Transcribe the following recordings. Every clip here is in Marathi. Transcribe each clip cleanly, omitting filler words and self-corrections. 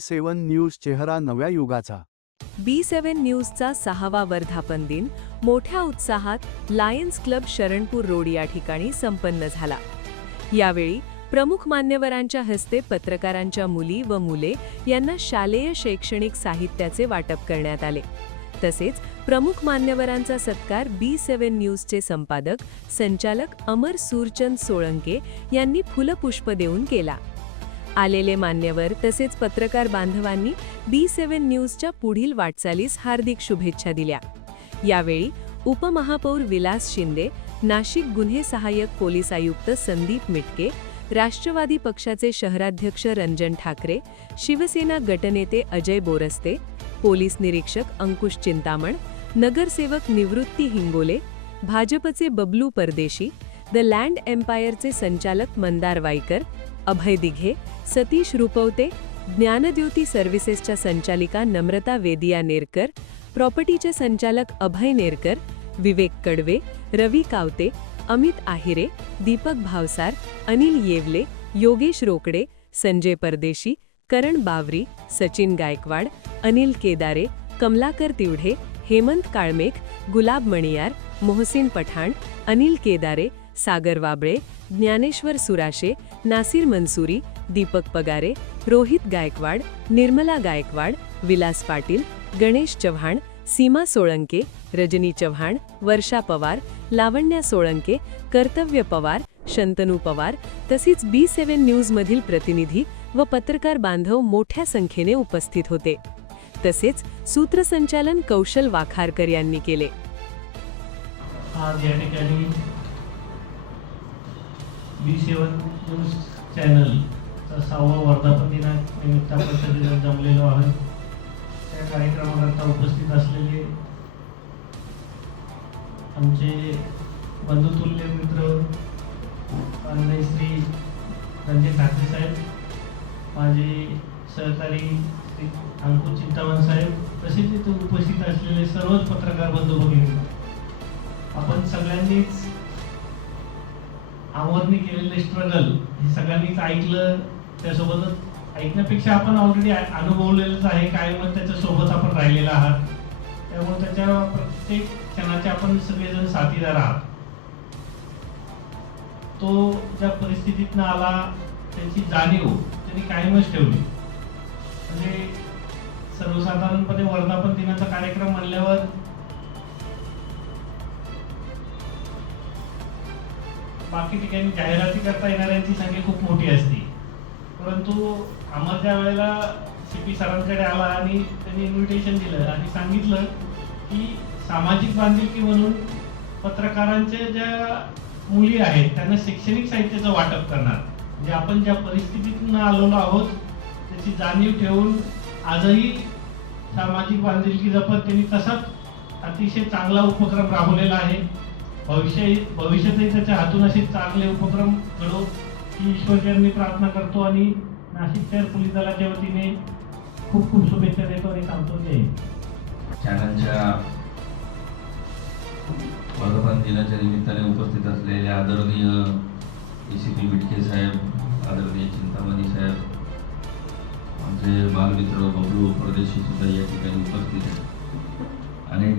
B7 न्यूज चेहरा नव्या युगाचा. B7 न्यूजचा 6वा वर्धापन दिन मोठ्या उत्साहात लायन्स क्लब शरणपूर रोड या ठिकाणी संपन्न झाला. यावेळी प्रमुख मान्यवरांच्या हस्ते पत्रकारांच्या मुली व मुले यांना शालेय शैक्षणिक साहित्याचे वाटप करण्यात आले. तसेच प्रमुख मान्यवरांचा सत्कार B7 न्यूजचे संपादक संचालक अमर सूरचंद सोळंके यांनी फुलपुष्प देऊन केला. आलेले मान्यवर तसेच पत्रकार बांधवांनी B7 न्यूजच्या पुढील वाटचालीस हार्दिक शुभेच्छा दिल्या. यावेळी उपमहापौर विलास शिंदे, नाशिक गुन्हे सहाय्यक पोलीस आयुक्त संदीप मिटके, राष्ट्रवादी पक्षाचे शहराध्यक्ष रंजन ठाकरे, शिवसेना गटनेते अजय बोरस्ते, पोलीस निरीक्षक अंकुश चिंतामण, नगरसेवक निवृत्ती हिंगोले, भाजपचे बबलू परदेशी, द लँड एम्पायरचे संचालक मंदार वाईकर, अभय दिघे, सतीश रुपवते, ज्ञानज्योती सर्व्हिसेसच्या संचालिका नम्रता वेदिया नेरकर, प्रॉपर्टीचे संचालक अभय नेरकर, विवेक कडवे, रवी कावते, अमित आहिरे, दीपक भावसार, अनिल येवले, योगेश रोकडे, संजय परदेशी, करण बावरी, सचिन गायकवाड, अनिल केदारे, कमलाकर तिवढे, हेमंत काळमेघ, गुलाब मणियार, मोहसिन पठाण, अनिल केदारे, सागर वाबळे, ज्ञानेश्वर सुराशे, नासिर मंसूरी, दीपक पगारे, रोहित गायकवाड, निर्मला गायकवाड, विलास पाटील, गणेश चव्हाण, सीमा सोळंके, रजनी चव्हाण, वर्षा पवार, लावण्या सोळंके, कर्तव्य पवार, शंतनू पवार तसेच B7 न्यूजमधील प्रतिनिधी व पत्रकार बांधव मोठ्या संख्येने उपस्थित होते. तसेच सूत्रसंचालन कौशल वाखारकर यांनी केले. आज या ठिकाणी B7 न्यूज चॅनलचा 6वा वर्धापन दिनानिमित्त आपण सगळेजण जमलेलो आहोत. त्या कार्यक्रमाकरता उपस्थित असलेले आमचे बंधुतुल्य मित्र माननीय श्री रंजन ठाकरे साहेब, माझे सहकारी श्री अंकुश चिंतामण साहेब, तसेच इथे उपस्थित असलेले सर्वच पत्रकार बंधू भगिनी, आपण सगळ्यांनीच आमोरनी केलेले स्ट्रगल हे सगळ्यांनीच ऐकलं. त्यासोबतच ऐकण्यापेक्षा आपण ऑलरेडी अनुभवलेलंच आहे, कायमच त्याच्यासोबत आपण राहिलेला आहात. त्यामुळे त्याच्या प्रत्येक क्षणाचे आपण सगळेजण साथीदार आहात. तो ज्या परिस्थितीतनं आला त्याची जाणीव त्यांनी कायमच ठेवली. म्हणजे सर्वसाधारणपणे वर्धापन दिनाचा कार्यक्रम म्हणल्यावर बाकी ठिकाणी जाहिराती करता येणाऱ्यांची संख्या खूप मोठी असते, परंतु आम्हाला ज्या वेळेला CP सरांकडे आला आणि त्यांनी इन्व्हिटेशन दिलं आणि सांगितलं की सामाजिक बांधिलकी म्हणून पत्रकारांच्या ज्या मुली आहेत त्यांना शैक्षणिक साहित्याचं वाटप करणार, म्हणजे आपण ज्या परिस्थितीतून आलेलो आहोत त्याची जाणीव ठेवून आजही सामाजिक बांधिलकी जपत त्यांनी तसाच अतिशय चांगला उपक्रम राबवलेला आहे. भविष्यातही त्याच्या हातून असे चांगले उपक्रम घडो ही ईश्वरचरणी प्रार्थना करतो आणि नाशिक शहर पोलीस दलाच्या वतीने खूप खूप शुभेच्छा देतो आणि सांगतो जय. चॅनलच्या वर्धापन दिनाच्या निमित्ताने उपस्थित असलेले आदरणीय ACP मिटके साहेब, आदरणीय चिंतामणी साहेब, आमचे बालमित्र बबलू परदेशी सुद्धा या ठिकाणी उपस्थित आहेत. अनेक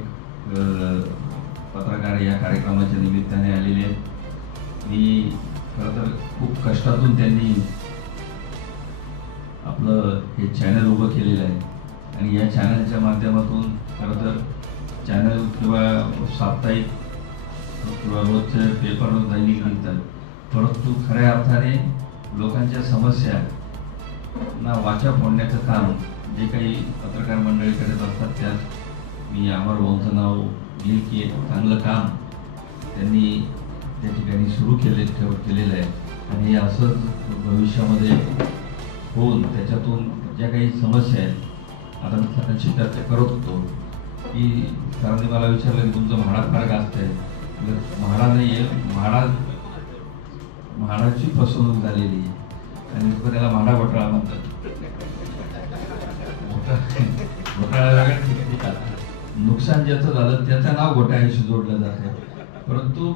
पत्रकार या कार्यक्रमाच्या निमित्ताने आलेले आहेत. मी खरं तर खूप कष्टातून त्यांनी आपलं हे चॅनल उभं केलेलं आहे आणि या चॅनलच्या माध्यमातून खरं तर चॅनल किंवा साप्ताहिक किंवा रोजचे पेपर दैनिक निघतात, परंतु खऱ्या अर्थाने लोकांच्या समस्या ना वाचा फोडण्याचं काम जे काही पत्रकार मंडळी करत असतात त्यात मी अमर भाऊंचं नाव घेईल की एक चांगलं काम त्यांनी त्या ठिकाणी सुरू केलेलं आहे आणि असंच भविष्यामध्ये होऊन त्याच्यातून ज्या काही समस्या आहेत आता मी सगळ्यांशी चर्चा करत होतो की सरांनी मला विचारलं की तुमचं म्हाडा फार गाजत आहे. म्हाडा नाही आहे, म्हाडाची फसवणूक झालेली आहे आणि त्याला म्हाडा घोटाळा म्हणतात. घोटाळा नुकसान ज्याचं झालं त्याचं नाव घोटाळ्याशी जोडलं जात आहे. परंतु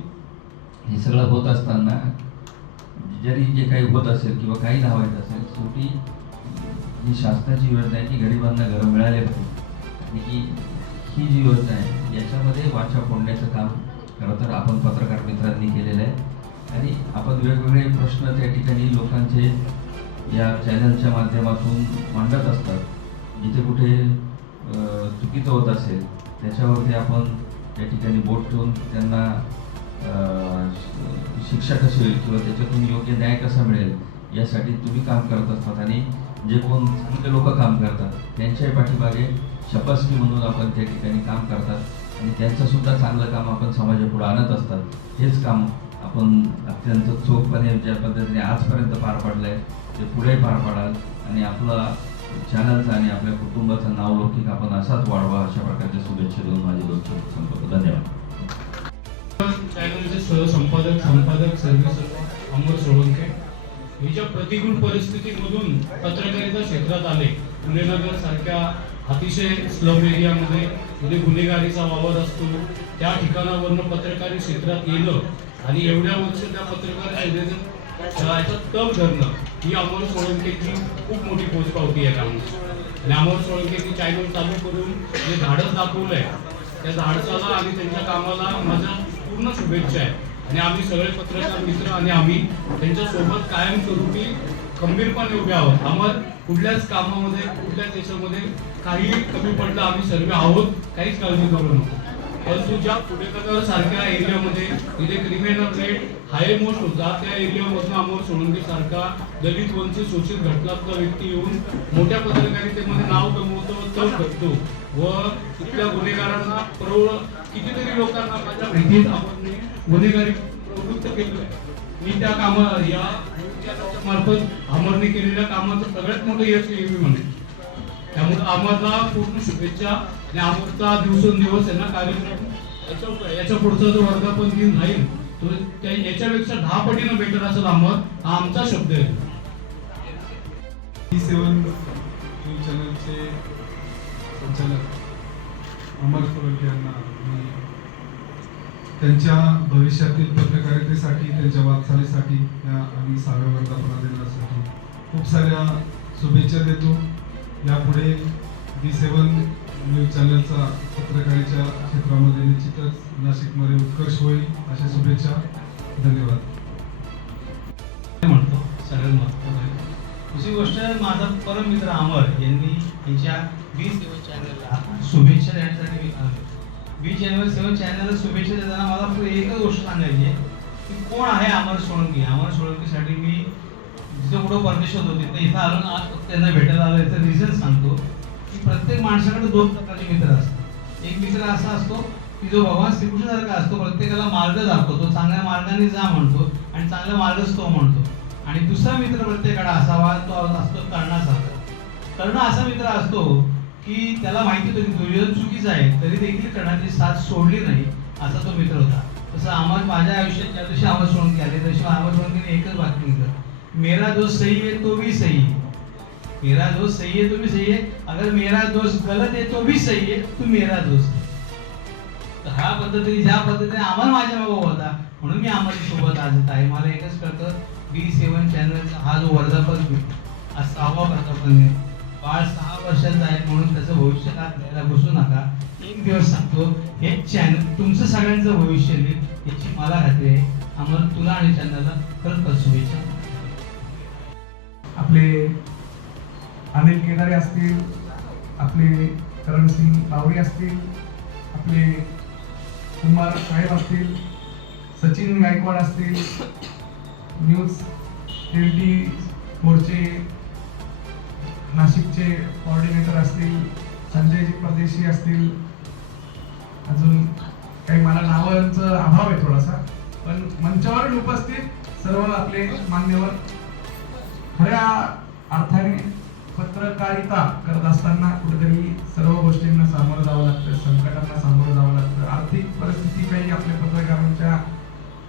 हे सगळं होत असताना जरी जे काही होत असेल किंवा काही नाव येत असेल शेवटी ही शासनाची योजना आहे की गरिबांना घरं मिळाले पाहिजे आणि ही जी योजना आहे याच्यामध्ये वाचा फोडण्याचं काम खरं तर आपण पत्रकार मित्रांनी केलेलं आहे आणि आपण वेगवेगळे प्रश्न त्या ठिकाणी लोकांचे या चॅनलच्या माध्यमातून मांडत असतात. जिथे कुठे चुकीचं होत असेल त्याच्यावरती आपण त्या ठिकाणी बोट ठेवून त्यांना शिक्षा कशी होईल किंवा त्याच्यातून योग्य न्याय कसा मिळेल यासाठी तुम्ही काम करत असतात आणि जे कोण चांगले लोक काम करतात त्यांच्याही पाठीमागे शपथकी म्हणून आपण त्या ठिकाणी काम करतात आणि त्यांचं सुद्धा चांगलं काम आपण समाजापुढे आणत असतात. हेच काम आपण अत्यंत चोखपणे ज्या पद्धतीने आजपर्यंत पार पाडलं आहे ते पुढे पार पाडाल आणि आपला चॅनलचं आणि आपल्या कुटुंबाचं नावलौकिक आपण असाच वाढवा अशा प्रकारच्या शुभेच्छा देऊन माझे 2 शब्द संपवतो. धन्यवाद. चॅनलचे संपादक सर्वेसर्वा अमर सोळंके हे ज्या प्रतिकूल परिस्थितीमधून पत्रकारिता क्षेत्रात आले, पुणेनगर सारख्या अतिशय स्लम एरियामध्ये जिथे गुन्हेगारीचा वावर असतो त्या ठिकाणावरनं पत्रकारी क्षेत्रात येणं आणि एवढ्या वर्ष त्या पत्रकार सेवेचं तग धरणं ही अमर सोळंकेची खूप मोठी पोचपावती आहे कामाची. आणि अमर सोळंकेची चॅनल चालू करून जे धाडस दाखवलंय त्या धाडसाला आणि त्यांच्या कामाला माझ्या पूर्ण शुभेच्छा आहे आणि आम्ही सगळे पत्रकार मित्र आणि आम्ही त्यांच्यासोबत कायमस्वरूपी खंबीरपणे उभे आहोत. आम्हाला कुठल्याच कामामध्ये कुठल्याच देशामध्ये काही कमी पडलं आम्ही सर्व आहोत, काहीच काळजी करू नको. परंतु ज्या पुणेनगर सारख्या एरियामध्ये जिथे क्रिमिनल रेट हायमोस्ट होता त्या एरियामधून अमर सोळंके सारखा दलित वंचित शोषित घटकातला व्यक्ती येऊन मोठ्या पत्रकारितेमध्ये नाव कमवतो, तग करतो व तिथल्या गुन्हेगारांना कितीतरी लोकांना माझ्या भेटीत अमरने गुन्हेगारी प्रवृत्त केलं आहे. मी त्या या मार्फत अमरने केलेल्या कामाचं सगळ्यात मोठं यश हे मी म्हणेन. त्यामुळे अमरला पूर्ण शुभेच्छा आणि अमरचा दिवसेंदिवस आहे ना कार्यक्रम याच्या पुढचा जो वर्धापन दिन राहील तो याच्यापेक्षा 10 पटीनं बेटर असेल अमर, हा आमचा शब्द आहे. E7 चॅनलचे संचालक अमर सोळंके यांना त्यांच्या भविष्यातील पत्रकारितेसाठी त्यांच्या वाटचालीसाठी आणि 6व्या वर्धापना दिनासाठी खूप साऱ्या शुभेच्छा देतो. यापुढे E7 न्यूज चॅनलचा पत्रकारितेच्या क्षेत्रामध्ये निश्चितच नाशिकमध्ये उत्कर्ष होईल अशा शुभेच्छा. धन्यवाद. म्हणतो सगळ्यात महत्त्वाचं दुसरी गोष्ट माझा परम मित्र अमर यांनी यांच्या B7 चॅनलला शुभेच्छा देण्यासाठी मी आलो. B7 चॅनलला शुभेच्छा देताना मला फक्त एकच गोष्ट सांगायची आहे की कोण आहे अमर सोळंके. अमर सोळंकेसाठी मी जिथं कुठं परदेशात होतो तिथं इथं आलो ना आज त्यांना भेटायला आलो. याचं रिझन सांगतो की प्रत्येक माणसाकडे 2 प्रकारचे मित्र असतात. एक मित्र असा असतो की जो भगवान श्रीकृष्णासारखा असतो, प्रत्येकाला मार्ग दाखवतो, चांगल्या मार्गाने जा म्हणतो आणि चांगला मार्गच तो म्हणतो. आणि दुसरा मित्र प्रत्येकाला असावा तो असतो कर्णासारखा. कर्ण असा मित्र असतो की त्याला माहिती होतं की दुर्योधन चुकीचा आहे तरी देखील कर्णाची साथ सोडली नाही असा तो मित्र होता. तसं अमर माझ्या आयुष्यात ज्या दिवशी अमर सोळंके आले तशी अमर सोळंकेने एकच वाक्य लिहिलं, मेरा दोस्त सही है तो भी सही है. मेरा दोस्त सही है तो भी सही है, अगर मेरा दोस्त गलत है तो भी सही है, तू मेरा दोस्त है. तर ह्या पद्धतीने ज्या पद्धतीने अमर माझ्या मागं होता म्हणून मी अमरच्या सोबत आज येत आहे. मला एकच कळतं B7 चॅनलचा हा जो वर्धापन आज 6वा वर्धापन आहे. बाळ 6 वर्षाचा आहे म्हणून त्याचं भविष्य द्यायला बसू नका. एक दिवस सांगतो हे चॅनल तुमचं सगळ्यांचं भविष्य येईल याची मला खात्री आहे. अमर तुला आणि चॅनलला खरंच शुभेच्छा. आपले अनिल केदारे असतील, आपले करणसिंग बावरी असतील, आपले कुमार साहेब असतील, सचिन गायकवाड असतील, न्यूज 24चे नाशिकचे कोऑर्डिनेटर असतील, संजयजी परदेशी असतील, अजून काही मला नावांचा अभाव आहे थोडासा, पण मंचावर उपस्थित सर्व आपले मान्यवर, खऱ्या अर्थाने पत्रकारिता करत असताना कुठेतरी सर्व गोष्टींना सामोरं जावं लागतं, संकटांना सामोरं जावं लागतं. आर्थिक परिस्थिती काही आपल्या पत्रकारांच्या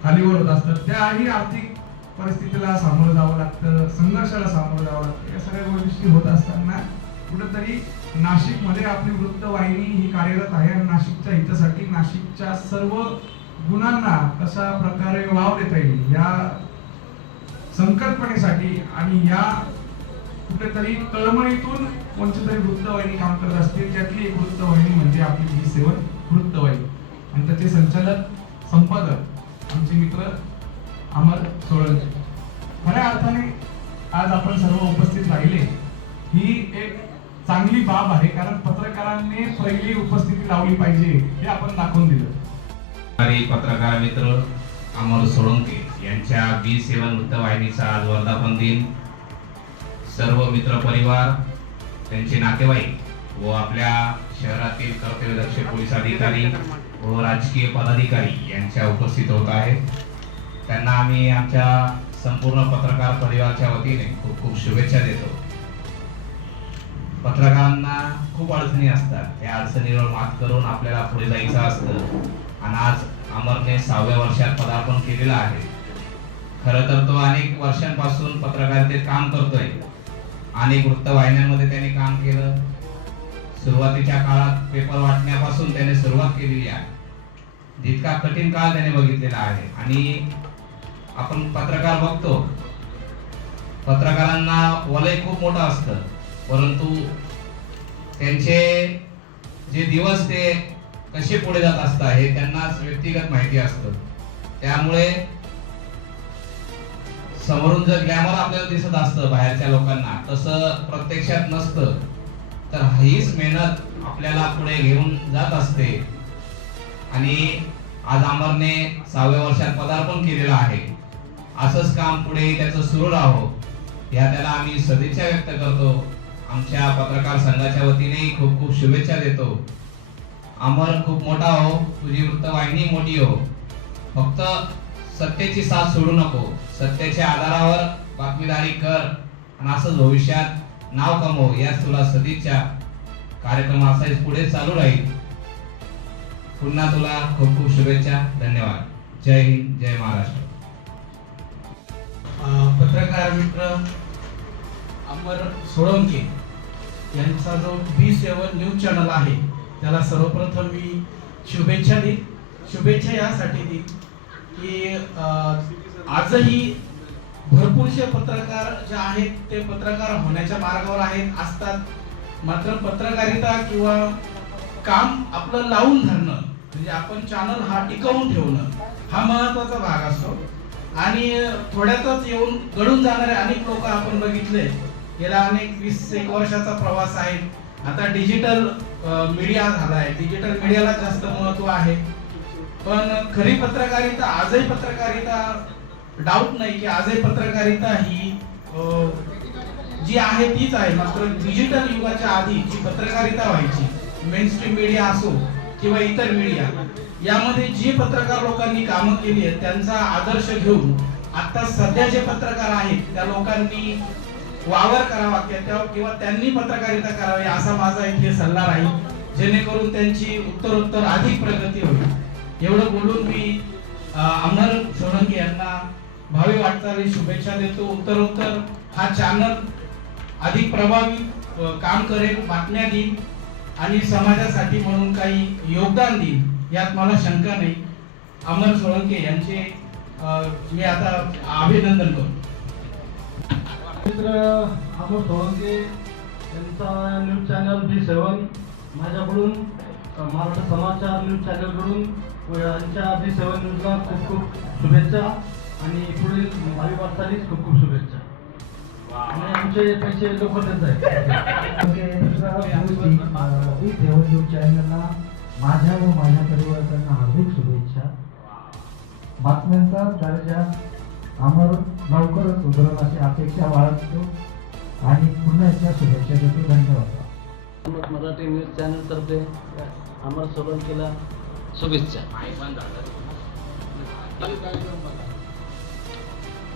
खालीवर होत असतात, त्याही आर्थिक परिस्थितीला सामोरं जावं लागतं, संघर्षाला सामोरं जावं लागतं. या सगळ्या गोष्टी होत असताना कुठेतरी नाशिकमध्ये आपली वृत्तवाहिनी ही कार्यरत आहे आणि नाशिकच्या हितासाठी नाशिकच्या सर्व गुणांना कशा प्रकारे वाव देता येईल या संकल्पनेसाठी आणि या कुठेतरी तळमळीतून कोणती तरी वृत्तवाहिनी काम करत असते. त्यातली एक वृत्तवाहिनी म्हणजे आपली V7 वृत्तवाहिनी आणि त्याचे संचालक संपादक आमचे मित्र अमर सोळंके. खऱ्या अर्थाने आज आपण सर्व उपस्थित राहिले ही एक चांगली बाब आहे, कारण पत्रकारांनी पहिली उपस्थिती लावली पाहिजे हे आपण दाखवून दिलं. पत्रकार मित्र अमर सोळंके यांच्या V7 वृत्तवाहिनीचा आज वर्धापन दिन. सर्व मित्र परिवार, त्यांचे नातेवाईक व आपल्या शहरातील कर्तव्यदक्ष पोलीस अधिकारी व राजकीय पदाधिकारी यांच्या उपस्थित होत आहेत. त्यांना आम्ही आमच्या संपूर्ण पत्रकार परिवाराच्या वतीने खूप खूप शुभेच्छा देतो. पत्रकारांना खूप अडचणी असतात, त्या अडचणीवर मात करून आपल्याला पुढे जायचं असतं आणि आज अमरने 6व्या वर्षात पदार्पण केलेलं आहे. खरं तर तो अनेक वर्षांपासून पत्रकारितेत काम करतोय. अनेक वृत्तवाहिन्यांमध्ये त्याने काम केलं. सुरुवातीच्या काळात पेपर वाटण्यापासून त्याने सुरुवात केलेली आहे. जितका कठीण काळ त्याने बघितलेला आहे आणि आपण पत्रकार बघतो, पत्रकारांना वलय खूप मोठं असतं, परंतु त्यांचे जे दिवस ते कसे पुढे जात असतात हे त्यांनाच व्यक्तिगत माहिती असतं. त्यामुळे समोरून जर ग्लॅमर आपल्याला दिसत असतं बाहेरच्या लोकांना, तसं प्रत्यक्षात नसतं. तर हीच मेहनत आपल्याला पुढे घेऊन जात असते आणि आज अमरने 6व्या वर्षात पदार्पण केलेलं आहे. असंच काम पुढे त्याचं सुरू राहो या त्याला आम्ही सदिच्छा व्यक्त करतो. आमच्या पत्रकार संघाच्या वतीने खूप खूप शुभेच्छा देतो. अमर खूप मोठा हो, तुझी वृत्तवाहिनी मोठी हो, फक्त सत्तेची साथ सोडू नको. सत्याच्या आधारावर बातमीदारी कर आणि असंच भविष्यात नाव कमव याच तुला सदिच्छा. कार्यक्रम असाच पुढे चालू राहील. पुन्हा तुला खूप खूप शुभेच्छा. धन्यवाद. जय हिंद, जय महाराष्ट्र. पत्रकार मित्र अमर सोळंके यांचा जो V7 न्यूज चॅनल आहे त्याला सर्वप्रथम मी शुभेच्छा देईन. शुभेच्छा यासाठी देईन की आजही भरपूरसे पत्रकार जे आहेत ते पत्रकार होण्याच्या मार्गावर आहेत असतात. मात्र पत्रकारिता किंवा काम आपलं लावून धरणं म्हणजे आपण चॅनल हा टिकवून ठेवणं हा महत्त्वाचा भाग असतो आणि थोड्यातच येऊन गळून जाणारे अनेक लोक आपण बघितले. गेल्या अनेक 20-1 वर्षाचा प्रवास आहे. आता डिजिटल मीडिया झालाय, डिजिटल मीडियाला जास्त महत्त्व आहे. पण खरी पत्रकारिता आजही पत्रकारिता डाऊट नाही की आजही पत्रकारिता ही जी आहे तीच आहे. मात्र डिजिटल युगाच्या आधी जी पत्रकारिता व्हायची मेन स्ट्रीम मीडिया असो किंवा इतर मीडिया यामध्ये जे पत्रकार लोकांनी कामं केली आहेत त्यांचा आदर्श घेऊन आता सध्या जे पत्रकार आहेत त्या लोकांनी वावर करावा किंवा त्यांनी पत्रकारिता करावी असा माझा इथे सल्ला राहील, जेणेकरून त्यांची उत्तरोत्तर अधिक प्रगती होईल. एवढं बोलून मी अमर सोळंके यांना भावी वाटचाली शुभेच्छा देतो. उत्तरोत्तर हा चॅनल अधिक प्रभावी काम करेल, बातम्या देईल आणि समाजासाठी म्हणून काही योगदान देईल यात मला शंका नाही. अमर सोळंके यांचे मी आता अभिनंदन करतो. मित्र अमर सोळंके यांचा न्यूज चॅनल V7 माझ्याकडून महाराष्ट्र समाचार न्यूज चॅनलकडून यांच्या V7 न्यूजला खूप खूप शुभेच्छा आणि पुढील भावी वाटचालीस खूप खूप शुभेच्छा. आणि आमचे पैसे लवकरच आहेत. V7 न्यूज चॅनलला माझ्या व माझ्या परिवारांना हार्दिक शुभेच्छा. बातम्यांचा दर्जा अमर लवकरच उतरल अशी अपेक्षा बाळगतो आणि पुन्हा एकदा शुभेच्छा देतो. धन्यवाद. मराठी न्यूज चॅनल तर्फे अमर सोळंकेला शुभेच्छा.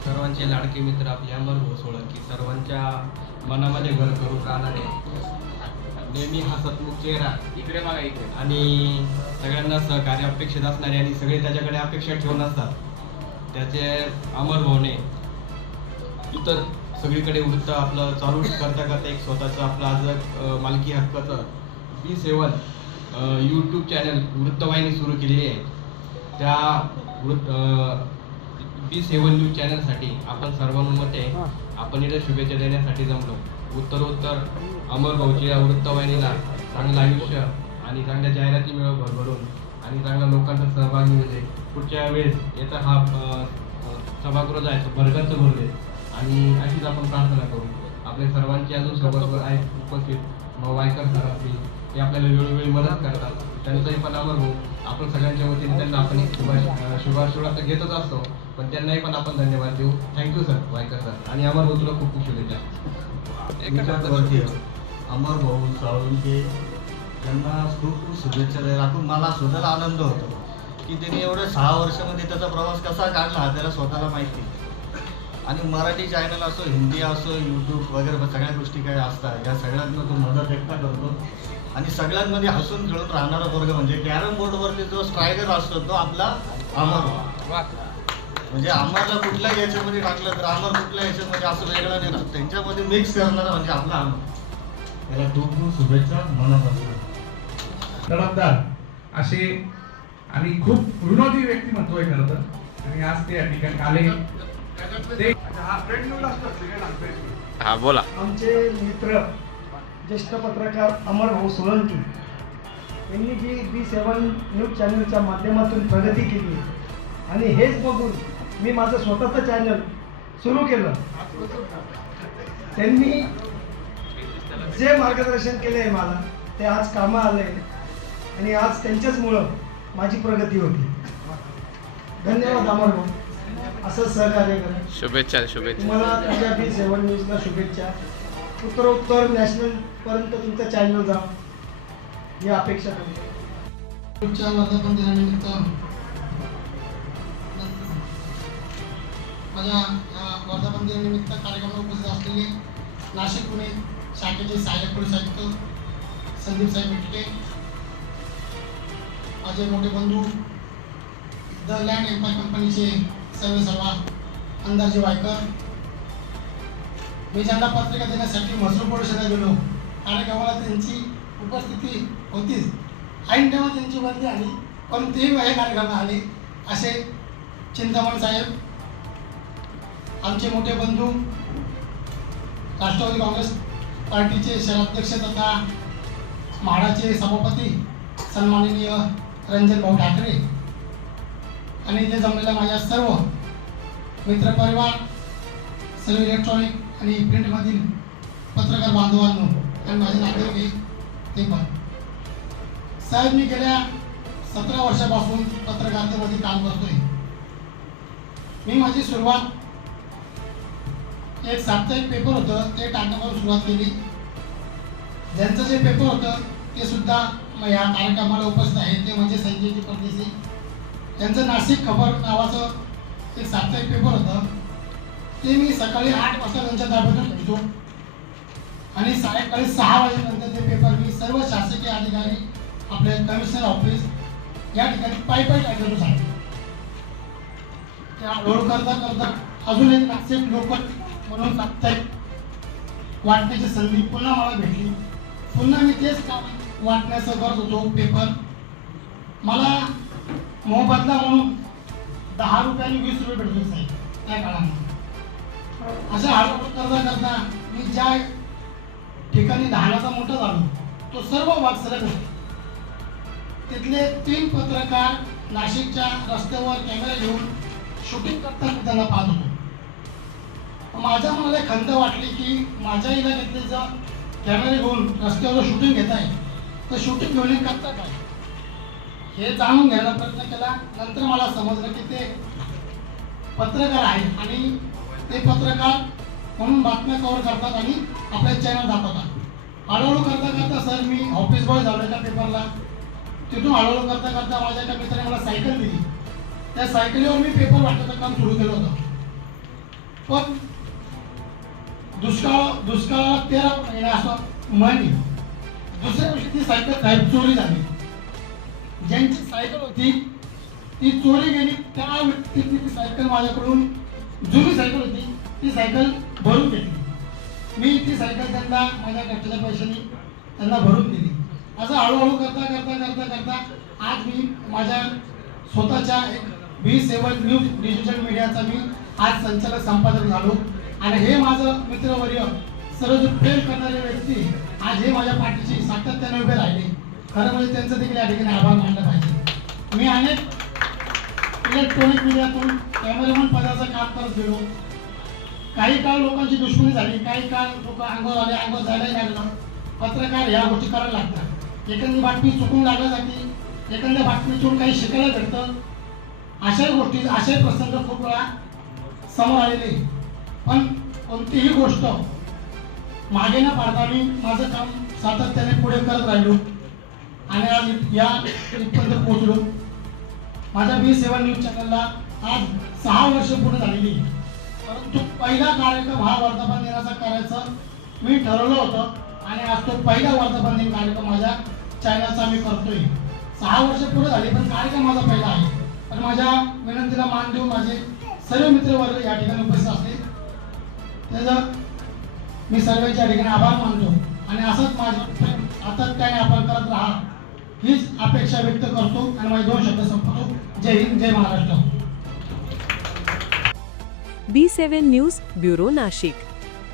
सर्वांचे लाडके मित्र आपले अमर सोळंके सर्वांच्या मनामध्ये घर करू राहणारे नेहमी हसतमुख चेहरा इकडे बघा इकडे आणि सगळ्यांना सहकार्य अपेक्षित असणारे आणि सगळे त्याच्याकडे अपेक्षा ठेवून असतात. त्याचे अमर भाऊने इतर सगळीकडे वृत्त आपलं चालू करता करता एक स्वतःचं आपलं आज मालकी हक्काचं V7 यूट्यूब चॅनल वृत्तवाहिनी सुरू केलेली आहे. त्या V7 न्यूज चॅनलसाठी आपण सर्वांमध्ये आपण इथे शुभेच्छा देण्यासाठी जमलो. उत्तरोत्तर अमर भाऊची या वृत्तवाहिनीला चांगलं आयुष्य आणि चांगल्या जाहिराती मिळव भरभरून आणि चांगल्या लोकांचा सहभाग मिळते. पुढच्या वेळेस याचा हा सभागृह जायचं भरगच्च भरले आणि अशीच आपण प्रार्थना करू. आपल्या सर्वांची अजून सोबत आहेत उपस्थित वायकर सर असतील, ते आपल्याला वेळोवेळी मदत करतात. त्यांचंही पण अमर भाऊ आपण सगळ्यांच्या वतीने त्यांना आपण एक शुभाशुभा तर घेतच असतो, पण त्यांनाही पण आपण धन्यवाद देऊ. थँक्यू सर वायकर सर आणि अमर भाऊ तुला खूप खूप शुभेच्छा. अमर भाऊ साळुंके यांना खूप खूप शुभेच्छा द्यायला आपण मला सुद्धा आनंद होतो की त्यांनी एवढ्या 6 वर्षामध्ये त्याचा प्रवास कसा काढला हा त्याला स्वतःला माहिती. आणि मराठी चॅनल असो, हिंदी असो, यूट्यूब वगैरे सगळ्या गोष्टी काही असतात, या सगळ्यांना तो मदत एकटा करतो. आणि सगळ्यांमध्ये हसून खेळून राहणारा वर्ग म्हणजे कॅरम बोर्डवरती जो स्ट्रायकर असतो तो आपला अमर. म्हणजे अमरला कुठल्या याच्यामध्ये टाकलं तर अमर कुठल्या याच्यामध्ये असं वेगळं नाही राहत, त्यांच्यामध्ये मिक्स करणारा म्हणजे आपला अमर. त्याला खूप खूप शुभेच्छा मनापासून. तडफदार असे आणि खूप विनोदी व्यक्तिमत्व आहे खरं तर. आणि आज ते या ठिकाणी आले ते हा बोला. आमचे मित्र ज्येष्ठ पत्रकार अमर भाऊ सोळंकी यांनी जी B7 न्यूज चॅनलच्या माध्यमातून प्रगती केली आणि हेच बघून मी माझं स्वतःचं चॅनल सुरू केलं. त्यांनी जे मार्गदर्शन केले आहे मला ते आज कामं आलं आहे आणि आज त्यांच्याचमुळं माझी प्रगती होती. धन्यवाद अमर भाऊ, असं सहकार्य करा. शुभेच्छा शुभेच्छा. तुम्हाला तुमच्या B7 न्यूजला शुभेच्छा. उत्तरोत्तर नॅशनलपर्यंत तुमचा चॅनल जा ही अपेक्षा करतो. पुढच्या वर्धापन दिनानिमित्त माझ्या वर्धापन दिनानिमित्त कार्यक्रमाला उपस्थित असलेले नाशिक पुणे शाखेचे सहाय्यक पोलीस आयुक्त संदीप साहेब मिटके, माझे मोठे बंधू द लँड एम्पायर कंपनीचे सर्वा अंदाजे वायकर, मी ज्यांना पत्रिका देण्यासाठी म्हसरूळ पोलिसांना गेलो कार्यक्रमाला त्यांची उपस्थिती होतीच, ऐन तेव्हा त्यांची वर्दी आली पण तेही माझ्या कार्यक्रमाला आले असे चिंतामण साहेब, आमचे मोठे बंधू राष्ट्रवादी काँग्रेस पार्टीचे शहराध्यक्ष तथा म्हाडाचे सभापती सन्माननीय रंजन भाऊ ठाकरे आणि इथे जमलेल्या माझ्या सर्व मित्रपरिवार, सर्व इलेक्ट्रॉनिक आणि प्रिंटमधील पत्रकार बांधवांनो आणि माझे नातेवाईक ते पण. साहेब, मी गेल्या 17 वर्षापासून पत्रकारितेमध्ये काम करतोय. मी माझी सुरुवात एक साप्ताहिक पेपर होतं ते टाकण्यापासून सुरुवात केली. ज्यांचं जे पेपर होतं ते सुद्धा या कार्यक्रमाला उपस्थित आहे, ते म्हणजे संजयजी परदेशी. त्यांचं नाशिक खबर नावाचं एक साप्ताहिक पेपर होतं ते मी सकाळी 8 वाजता त्यांच्या ताब्यातून घेतो आणि सायंकाळी 6 वाजेपर्यंत ते पेपर मी सर्व शासकीय अधिकारी, आपले कमिशनर ऑफिस या ठिकाणी पायी टाकलं सांगतो. त्या लोड करता करता अजून एक नाशिक लोकल म्हणून साप्ताहिक वाटण्याची संधी पुन्हा मला भेटली. पुन्हा मी तेच काम वाटण्याचं करत होतो पेपर. मला मोबदला म्हणून 10 रुपयांनी 20 रुपये भेटले साहेब त्या काळामध्ये. अशा हळूहळू करता करता मी ज्या ठिकाणी लहानाचा मोठा झालो तो सर्व भाग सरळ होतो. तिथले 3 पत्रकार नाशिकच्या रस्त्यावर कॅमेरा घेऊन शूटिंग करताना त्यांना पाहत होतो. माझ्या मनाला खंत वाटली की माझ्या इलाक्यातले जर कॅमेरे घेऊन रस्त्यावर शूटिंग घेत आहे तर शूटिंग घेऊन करता काय हे जाणून घ्यायला प्रयत्न केला. नंतर मला समजलं की ते पत्रकार आहेत आणि ते पत्रकार म्हणून बातम्या कव्हर करतात आणि आपल्या चॅनल दाखवतात. हळूहळू करता करता सर मी ऑफिस बॉय झालो त्या पेपरला. तिथून हळूहळू करता करता माझ्या एका मित्राने मला सायकल दिली. त्या सायकलीवर मी पेपर वाटण्याचं काम सुरू केलं होतं. पण दुष्काळाला 13 महिने असं म्हणी दुसऱ्या दिवशी ती सायकल साहेब चोरी झाली. ज्यांची सायकल होती ती चोरी गेली त्या व्यक्तीने ती सायकल माझ्याकडून, जुनी सायकल होती ती सायकल भरून घेतली. मी ती सायकल त्यांना माझ्या खर्चाच्या पैशाने त्यांना भरून दिली. असं हळूहळू करता करता करता करता आज मी माझ्या स्वतःच्या एक B7 न्यूज डिजिटल मीडियाचा मी आज संचालक संपादक झालो. आणि हे माझं मित्रवर्य सर्व जे प्रेम करणारे व्यक्ती आज हे माझ्या पाठीशी सातत्याने उभे राहिले. खरं म्हणजे त्यांचं देखील या ठिकाणी आभार मानलं पाहिजे. मी अनेक इलेक्ट्रॉनिक मीडियातून कॅमेरामन पदाचं काम करत गेलो. काही काळ लोकांची दुश्मनी झाली, काही काळ लोक अंगावर आले, अंगावर जायलाही लागलं. पत्रकार ह्या गोष्टी करायला लागतात. एखादी बातमी चुकून लागल्या जाते, एखाद्या बातमीतून काही शिकायला भेटतं. अशाही गोष्टी, अशाही प्रसंग खूप वेळा समोर आलेले. पण कोणतीही गोष्ट मागे न पाडता मी माझं काम सातत्याने पुढे करत राहिलो आणि आज या इथपर्यंत पोहोचलो. माझ्या B7 न्यूज चॅनलला आज 6 वर्ष पूर्ण झालेली. परंतु पहिला कार्यक्रम हा वर्धापन दिनाचा करायचं मी ठरवलं होतं आणि आज तो पहिला वर्धापन दिन कार्यक्रम माझ्या चॅनलचा मी करतोय. 6 वर्ष पूर्ण झाली पण कार्यक्रम माझा पहिला आहे. पण माझ्या विनंतीला मान देऊन माझे सर्व मित्रवर्ग या ठिकाणी उपस्थित असले त्याचं मी सर्वांच्या ठिकाणी आभार मानतो आणि असंच माझं सातत्याने आपण करत राहा हीच अपेक्षा व्यक्त करतो आणि माझे 2 शब्द संपवतो. जय हिंद, जय Maharashtra. B7 news bureau Nashik.